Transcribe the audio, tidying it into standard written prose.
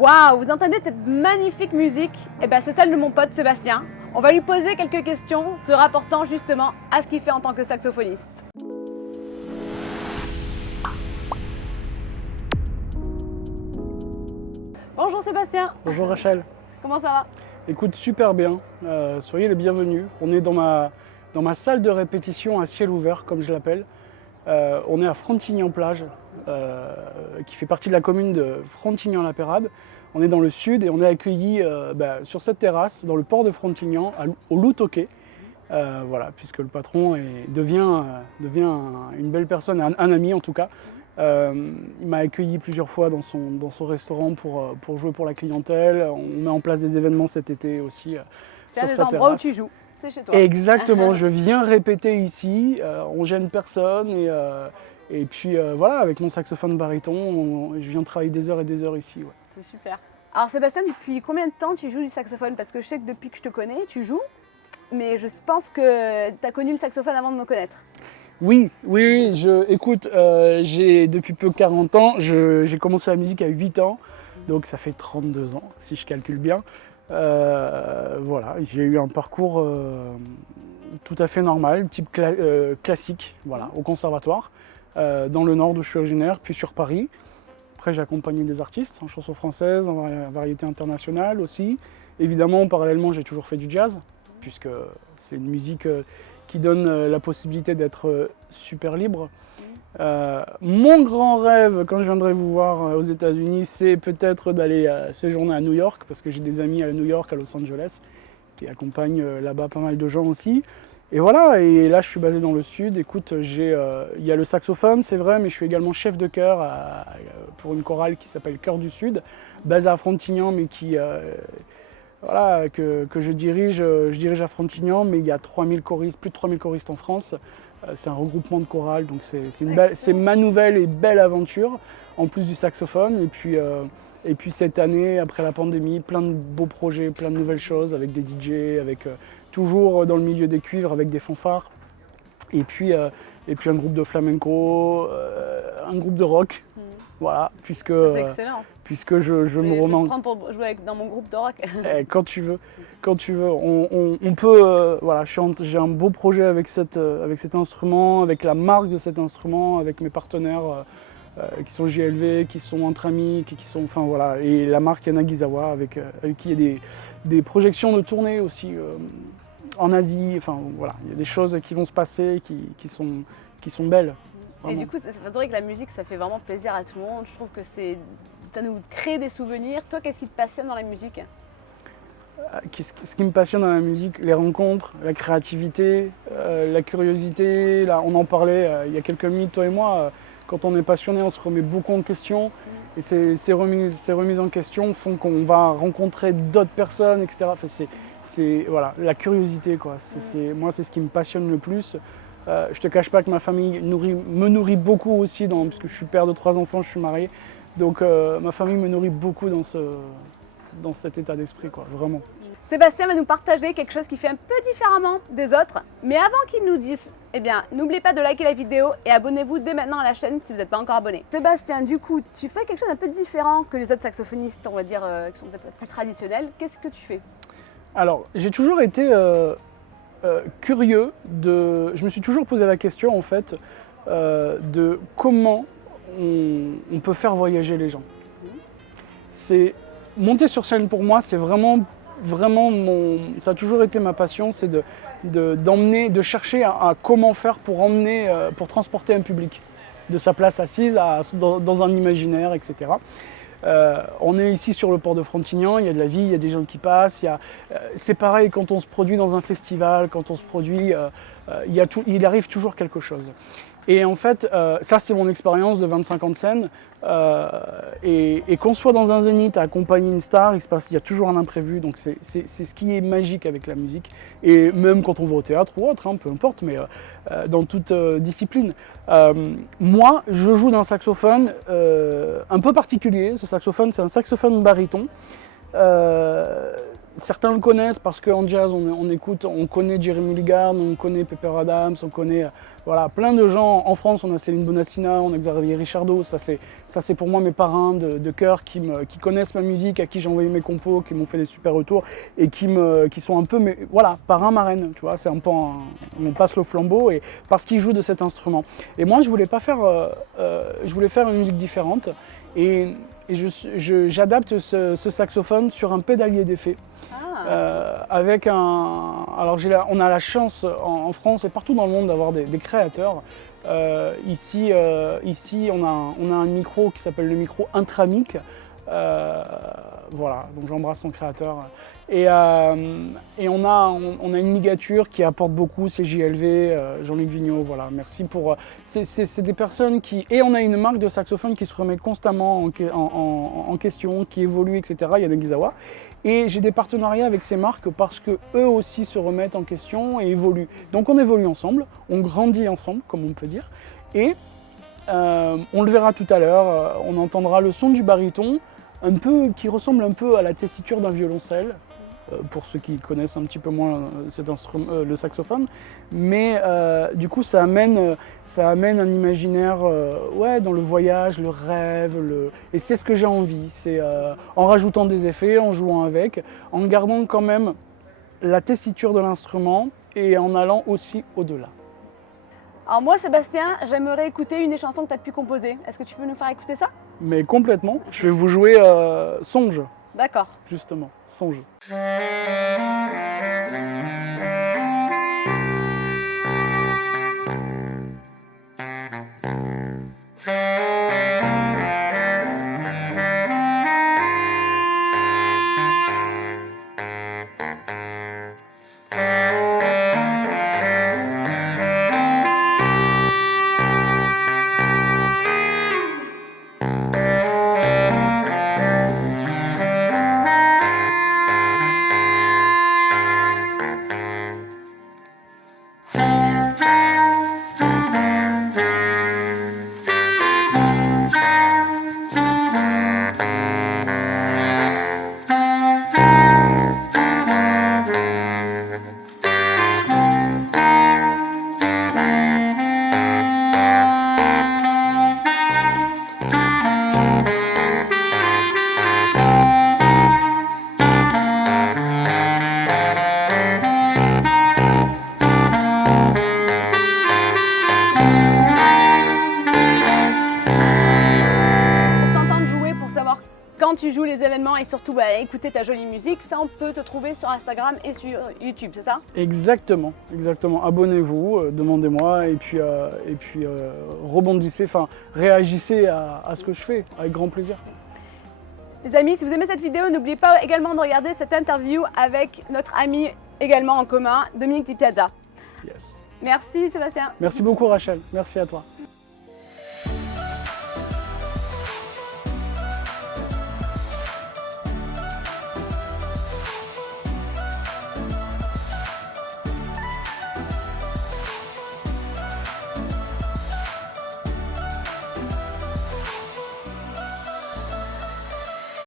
Waouh, vous entendez cette magnifique musique? Eh bien, c'est celle de mon pote Sébastien. On va lui poser quelques questions se rapportant justement à ce qu'il fait en tant que saxophoniste. Bonjour Sébastien. Bonjour Rachel. Comment ça va? Écoute, super bien. Soyez les bienvenus. On est dans ma salle de répétition à ciel ouvert, comme je l'appelle. On est à Frontignan-Plage, qui fait partie de la commune de Frontignan-la-Pérade. On est dans le sud et on est accueillis sur cette terrasse, dans le port de Frontignan, au Loutoquet. Voilà, puisque le patron devient une belle personne, un ami en tout cas. Il m'a accueilli plusieurs fois dans son restaurant pour jouer pour la clientèle. On met en place des événements cet été aussi. C'est un des endroits où tu joues, c'est chez toi. Exactement, je viens répéter ici, on gêne personne et puis voilà, avec mon saxophone baryton, je viens travailler des heures et des heures ici. Ouais. C'est super. Alors Sébastien, depuis combien de temps tu joues du saxophone? Parce que je sais que depuis que je te connais, tu joues, mais je pense que tu as connu le saxophone avant de me connaître. Oui, écoute, j'ai depuis peu 40 ans, j'ai commencé la musique à 8 ans, donc ça fait 32 ans si je calcule bien. Voilà, j'ai eu un parcours tout à fait normal, type classique, voilà, au conservatoire, dans le nord d'où je suis originaire, puis sur Paris. Après j'ai accompagné des artistes en chanson française, en variété internationale aussi. Évidemment, parallèlement, j'ai toujours fait du jazz, puisque c'est une musique qui donne la possibilité d'être super libre. Mon grand rêve, quand je viendrai vous voir aux États-Unis, c'est peut-être d'aller séjourner à New York, parce que j'ai des amis à New York, à Los Angeles, qui accompagnent là-bas pas mal de gens aussi. Et voilà, et là je suis basé dans le sud. Écoute, il y a le saxophone, c'est vrai, mais je suis également chef de chœur pour une chorale qui s'appelle Chœur du Sud, basée à Frontignan, mais voilà, que je dirige à Frontignan, mais il y a 3000 choristes, plus de 3000 choristes en France. C'est un regroupement de chorales, donc c'est ma nouvelle et belle aventure, en plus du saxophone. Et puis cette année, après la pandémie, plein de beaux projets, plein de nouvelles choses, avec des DJ, toujours dans le milieu des cuivres, avec des fanfares. Et puis un groupe de flamenco, un groupe de rock. Voilà, puisque je me remets. Je vais te prendre pour jouer dans mon groupe de rock. Quand tu veux. On peut. Voilà, j'ai un beau projet avec cet instrument, avec la marque de cet instrument, avec mes partenaires qui sont JLV, qui sont Entre Amis, qui sont. Enfin voilà, et la marque Yanagisawa, avec qui il y a des projections de tournée aussi en Asie. Enfin voilà, il y a des choses qui vont se passer qui sont belles. Vraiment. Et du coup, c'est vrai que la musique, ça fait vraiment plaisir à tout le monde. Je trouve que ça nous crée des souvenirs. Toi, qu'est-ce qui te passionne dans la musique? Ce qui me passionne dans la musique, les rencontres, la créativité, la curiosité. Là, on en parlait il y a quelques minutes, toi et moi. Quand on est passionné, on se remet beaucoup en question. Et ces remises en question font qu'on va rencontrer d'autres personnes, etc. Enfin, c'est voilà, la curiosité, quoi. Moi, c'est ce qui me passionne le plus. Je te cache pas que ma famille me nourrit beaucoup aussi, puisque je suis père de 3 enfants, je suis marié. Donc ma famille me nourrit beaucoup dans cet état d'esprit, quoi, vraiment. Sébastien va nous partager quelque chose qui fait un peu différemment des autres. Mais avant qu'il nous dise, eh bien, n'oubliez pas de liker la vidéo et abonnez-vous dès maintenant à la chaîne si vous n'êtes pas encore abonné. Sébastien, du coup, tu fais quelque chose un peu différent que les autres saxophonistes, on va dire, qui sont peut-être plus traditionnels. Qu'est-ce que tu fais? Alors, j'ai toujours été curieux je me suis toujours posé la question, en fait, de comment on peut faire voyager les gens. Monter sur scène pour moi, c'est vraiment ça a toujours été ma passion, c'est de chercher à comment faire pour transporter un public de sa place assise dans un imaginaire, etc. On est ici sur le port de Frontignan, il y a de la vie, il y a des gens qui passent. C'est pareil quand on se produit dans un festival, quand on se produit, il arrive toujours quelque chose. Et en fait, ça c'est mon expérience de 25 ans de scène. Et qu'on soit dans un zénith à accompagner une star, il y a toujours un imprévu. Donc c'est ce qui est magique avec la musique. Et même quand on va au théâtre ou autre, peu importe, mais dans toute discipline. Moi, je joue d'un saxophone un peu particulier. Ce saxophone, c'est un saxophone baryton. Certains le connaissent parce qu'en jazz, on connaît Jerry Mulligard, on connaît Pepper Adams, on connaît Voilà, plein de gens. En France, on a Céline Bonassina, on a Xavier Richardo. Ça, c'est pour moi mes parrains de cœur qui connaissent ma musique, à qui j'ai envoyé mes compos, qui m'ont fait des super retours et qui sont un peu mes parrains, marraines. Tu vois, c'est un peu on passe le flambeau et parce qu'ils jouent de cet instrument. Et moi, je voulais faire une musique différente et j'adapte ce saxophone sur un pédalier d'effet. On a la chance en France et partout dans le monde d'avoir des créateurs. Ici, on a un micro qui s'appelle le micro Intramic. Voilà, donc j'embrasse son créateur. Et on a une ligature qui apporte beaucoup, c'est JLV, Jean-Luc Vigneault, voilà, merci pour... C'est des personnes qui... Et on a une marque de saxophone qui se remet constamment en question, qui évolue, etc. Yanagisawa. Et j'ai des partenariats avec ces marques parce qu'eux aussi se remettent en question et évoluent. Donc on évolue ensemble, on grandit ensemble, comme on peut dire. Et on le verra tout à l'heure, on entendra le son du baryton, qui ressemble un peu à la tessiture d'un violoncelle, pour ceux qui connaissent un petit peu moins cet instrument, le saxophone. Mais du coup, ça amène un imaginaire dans le voyage, le rêve. Et c'est ce que j'ai envie. C'est en rajoutant des effets, en jouant avec, en gardant quand même la tessiture de l'instrument et en allant aussi au-delà. Alors moi, Sébastien, j'aimerais écouter une des chansons que tu as pu composer. Est-ce que tu peux nous faire écouter ça? Mais complètement. Je vais vous jouer Songe. D'accord. Justement, Songe. Quand tu joues les événements et surtout écouter ta jolie musique, ça on peut te trouver sur Instagram et sur YouTube, c'est ça? Exactement, exactement. Abonnez-vous, demandez-moi et puis rebondissez, réagissez à ce que je fais avec grand plaisir. Les amis, si vous aimez cette vidéo, n'oubliez pas également de regarder cette interview avec notre ami également en commun, Dominique Di Piazza. Yes. Merci Sébastien. Merci beaucoup Rachel, merci à toi.